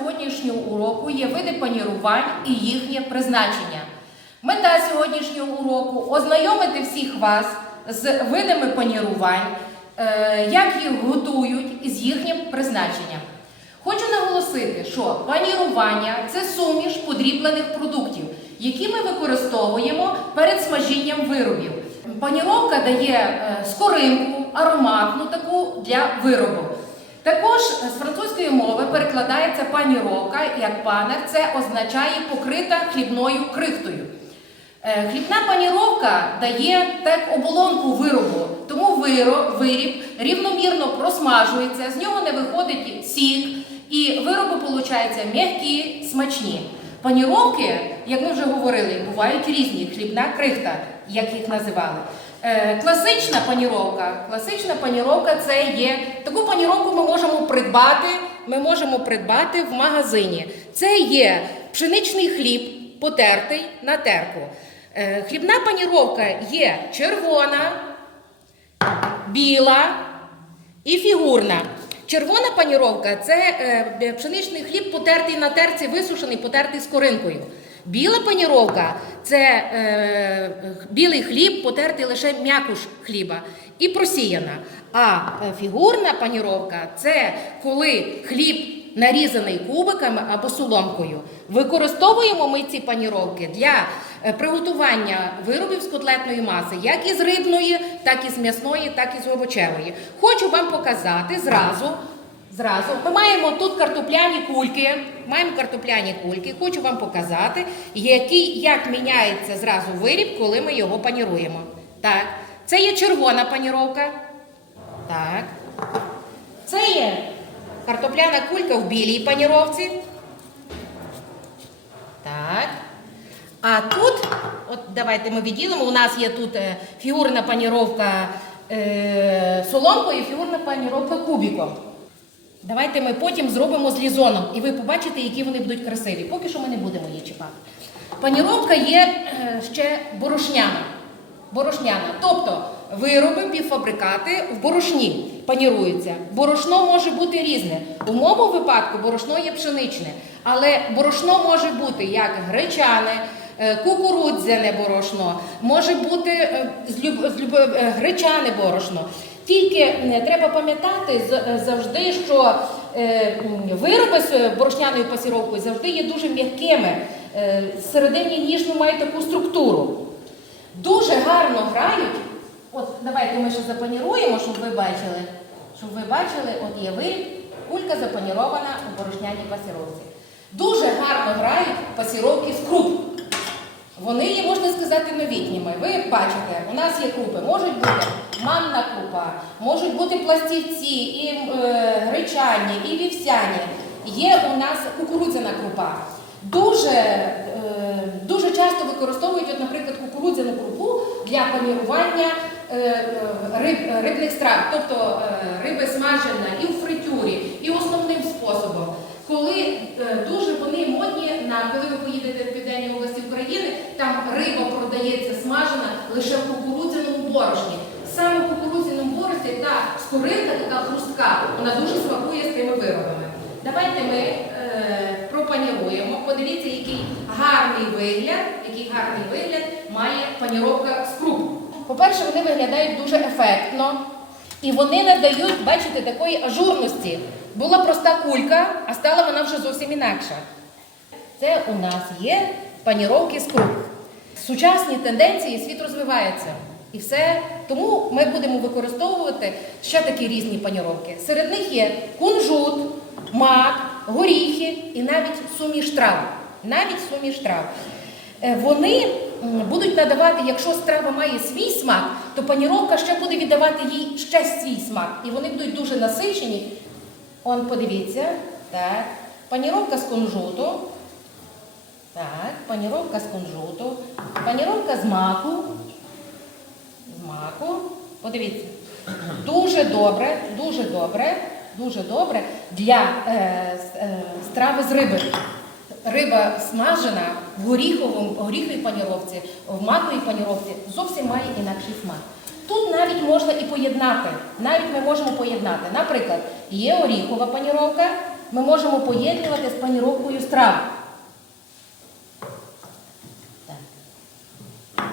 сьогоднішнього уроку є види панірувань і їхнє призначення. Мета сьогоднішнього уроку ознайомити всіх вас з видами панірувань, е, як їх готують і з їхнім призначенням. Хочу наголосити, що панірування це суміш подріблених продуктів, які ми використовуємо перед смажінням виробів. Паніровка дає е, скоринку, ароматну таку для виробу. Також з французької мови перекладається паніровка як панер, це означає покрита хлібною крихтою. Е, Хлібна паніровка дає так оболонку виробу, тому виріб рівномірно просмажується, з нього не виходить сік, і вироби получаються м'які, смачні. Паніровки, як ми вже говорили, бувають різні хлібна крихта, як їх називали. Е, Класична паніровка. Класична паніровка це є. Таку паніровку ми можемо придбати. Ми можемо придбати в магазині. Це є пшеничний хліб, потертий на терку. Е, Хлібна паніровка є червона, біла і фігурна. Червона паніровка це е, пшеничний хліб, потертий на терці, висушений, потертий з коринкою. Біла паніровка це е, білий хліб, потертий лише м'якуш хліба і просіяна. А е, фігурна паніровка це коли хліб нарізаний кубиками або соломкою. Використовуємо ми ці паніровки для е, приготування виробів з котлетної маси, як із рибної, так і з м'ясної, так і з овочевої. Хочу вам показати зразу. Зразу ми маємо тут картопляні кульки. Маємо картопляні кульки. Хочу вам показати, який, як міняється зразу виріб, коли ми його паніруємо. Так, це є червона паніровка. Так. Це є картопляна кулька в білій паніровці. Так. А тут, от давайте ми відділимо, у нас є тут е, фігурна паніровка е, соломкою і фігурна паніровка кубіком. Давайте ми потім зробимо з лізоном, і ви побачите, які вони будуть красиві. Поки що ми не будемо її чіпати. Паніровка є е, ще борошняна. Борошняна. Тобто вироби, півфабрикати в борошні паніруються. Борошно може бути різне. У моєму випадку борошно є пшеничне, але борошно може бути як гречане, е, кукурудзяне борошно, може бути е, з люб- з люб- гречане борошно. Тільки треба пам'ятати е, завжди, що е, вироби з е, борошняною пасіровкою завжди є дуже м'якими. Всередині ніжну мають таку структуру. Дуже гарно грають. От давайте ми ще запаніруємо, щоб ви бачили. Щоб ви бачили, от є виріб, кулька запанірована у борошняній пасіровці. Дуже гарно грають пасіровки з круп. Вони є, можна сказати, новітніми. Ви бачите, у нас є крупи. Можуть бути манна крупа, можуть бути пластівці, і е, гречані, і вівсяні. Є у нас кукурудзяна крупа. Дуже, е, дуже часто використовують, от, наприклад, кукурудзяну крупу для панірування е, е, риб, рибних страв, тобто е, риби смажена і в фритюрі, і основним способом. Коли е, дуже вони модні, на коли ви поїдете в південній області України, там риба продається смажена лише в кукурудзяному борошні. Саме в кукурудзяному борошні та скоринка, така хрустка, вона дуже смакує з тими виробами. Давайте ми е, пропаніруємо. Подивіться, який гарний вигляд, який гарний вигляд має паніровка з круп. По-перше, вони виглядають дуже ефектно. І вони надають, бачите, такої ажурності. Була проста кулька, а стала вона вже зовсім інакша. Це у нас є паніровки з круп. Сучасні тенденції, світ розвивається. І все. Тому ми будемо використовувати ще такі різні паніровки. Серед них є кунжут, мак, горіхи і навіть суміш трав. Навіть суміш трав. Е, Вони будуть надавати, якщо страва має свій смак, то паніровка ще буде віддавати їй ще свій смак. І вони будуть дуже насичені. Он, подивіться, так. Паніровка з кунжуту. Так, паніровка з кунжуту. Паніровка з маку. Маку. Подивіться. Дуже добре, дуже добре, дуже добре для е, е, страви з риби. Риба смажена в горіховому, паніровці, в маковій паніровці зовсім має інакший смак. Тут навіть можна і поєднати. Навіть ми можемо поєднати. Наприклад, є оріхова паніровка, ми можемо поєднувати з паніровкою страв. Так. Так.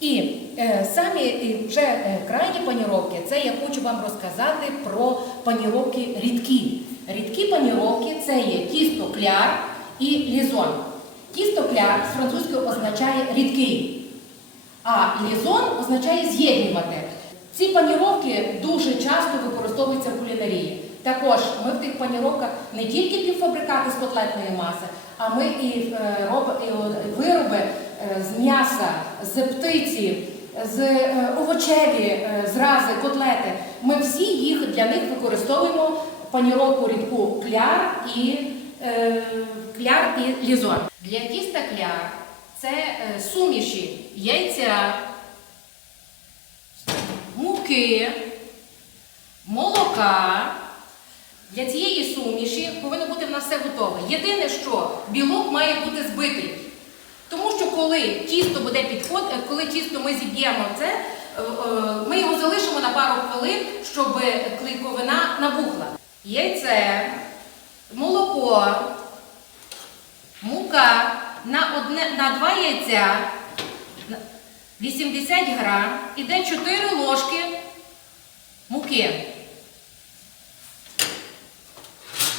І е, самі е, вже е, крайні паніровки, це я хочу вам розказати про паніровки рідкі. Рідкі паніровки це є тісто кляр і лізон. Тісто кляр з французької означає рідкий, а лізон означає з'єднувати. Ці паніровки дуже часто використовуються в кулінарії. Також ми в тих паніровках не тільки півфабрикати з котлетної маси, а ми і е, роб- і, вироби е, з м'яса, з птиці, з е, овочеві е, зрази, котлети. Ми всі їх для них використовуємо паніровку рідку кляр і е, кляр і лізон. Для тіста кляр це е, суміші яйця, муки, молока. Для цієї суміші повинно бути в нас все готове. Єдине, що білок має бути збитий. Тому що коли тісто буде підход, е, коли тісто ми зіб'ємо це, е, е, ми його залишимо на пару хвилин, щоб клейковина набухла. Яйце, молоко, мука на, одне, на два яйця 80 грам іде 4 ложки муки.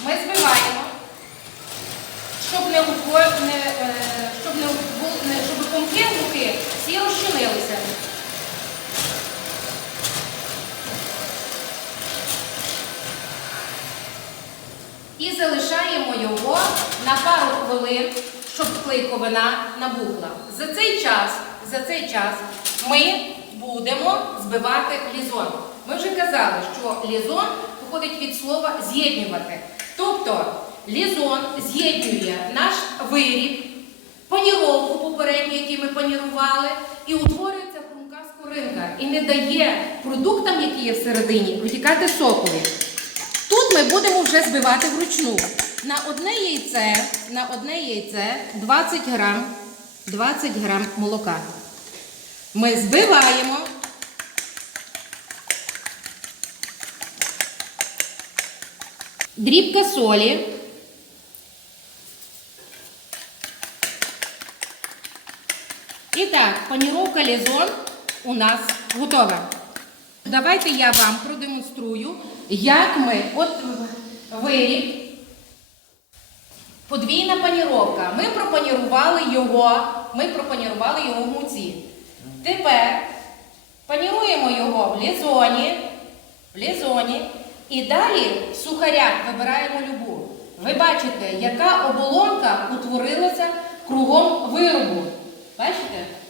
Ми збиваємо, щоб не, уко- не, е, щоб не, бу- не щоб комки муки всі розчинилися. І залишаємо його на пару хвилин, щоб клейковина набухла. За цей час, за цей час ми будемо збивати лізон. Ми вже казали, що лізон походить від слова з'єднювати. Тобто лізон з'єднує наш виріб, паніровку попередню, який ми панірували, і утворюється хрумка скоринка і не дає продуктам, які є всередині, витікати сокові. Тут ми будемо вже збивати вручну. На одне яйце, на одне яйце 20 грам, 20 грам молока. Ми збиваємо. Дрібка солі. І так, паніровка лізон у нас готова. Давайте я вам продемонструю, як ми от виріб, подвійна паніровка. Ми пропанірували його, ми пропанірували його в муці. Тепер паніруємо його в лізоні, в лізоні і далі в сухарях вибираємо любу. Ви бачите, яка оболонка утворилася кругом виробу. Бачите?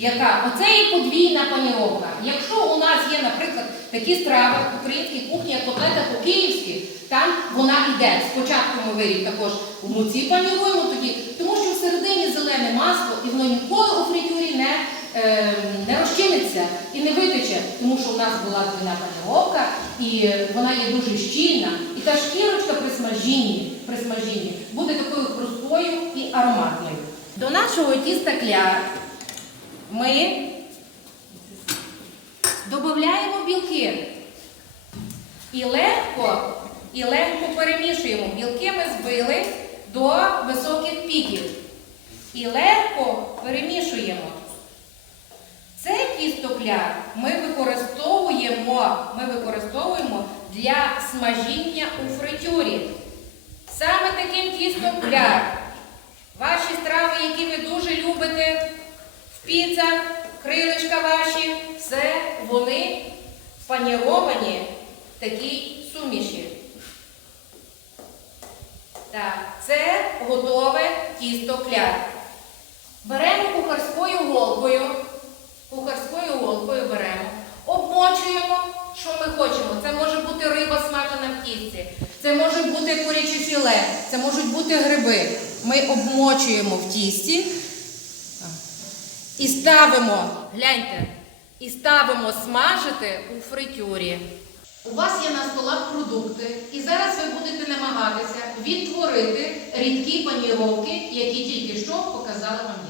Яка? Оце і подвійна паніровка. Якщо у нас є, наприклад, такі страви в українській кухні, як котлета по-київськи, там вона йде. Спочатку ми виріб також у муці паніруємо тоді, тому що всередині зелене масло і воно ніколи у фритюрі не, е, не розчиниться і не витече, тому що у нас була двійна паніровка і вона є дуже щільна. І та шкірочка при смажінні, при смажінні буде такою хрусткою і ароматною. До нашого тіста кляр ми додаємо білки і легко, і легко перемішуємо. Білки ми збили до високих піків. І легко перемішуємо. Це тісто кляр ми використовуємо, ми використовуємо для смажіння у фритюрі. Саме таким тістом кляр. Ваші страви, які ви дуже любите, в піцах, крилишка ваші, все вони паніровані в такій суміші. Так, це готове тісто кляр. Беремо кухарською голкою, кухарською голкою беремо, обмочуємо, що ми хочемо. Це може бути риба смажена в тісті, це може бути куряче філе, це можуть бути гриби. Ми обмочуємо в тісті і ставимо, гляньте, і ставимо смажити у фритюрі. У вас є на столах продукти, і зараз ви будете намагатися відтворити рідкі паніровки, які тільки що показала вам я.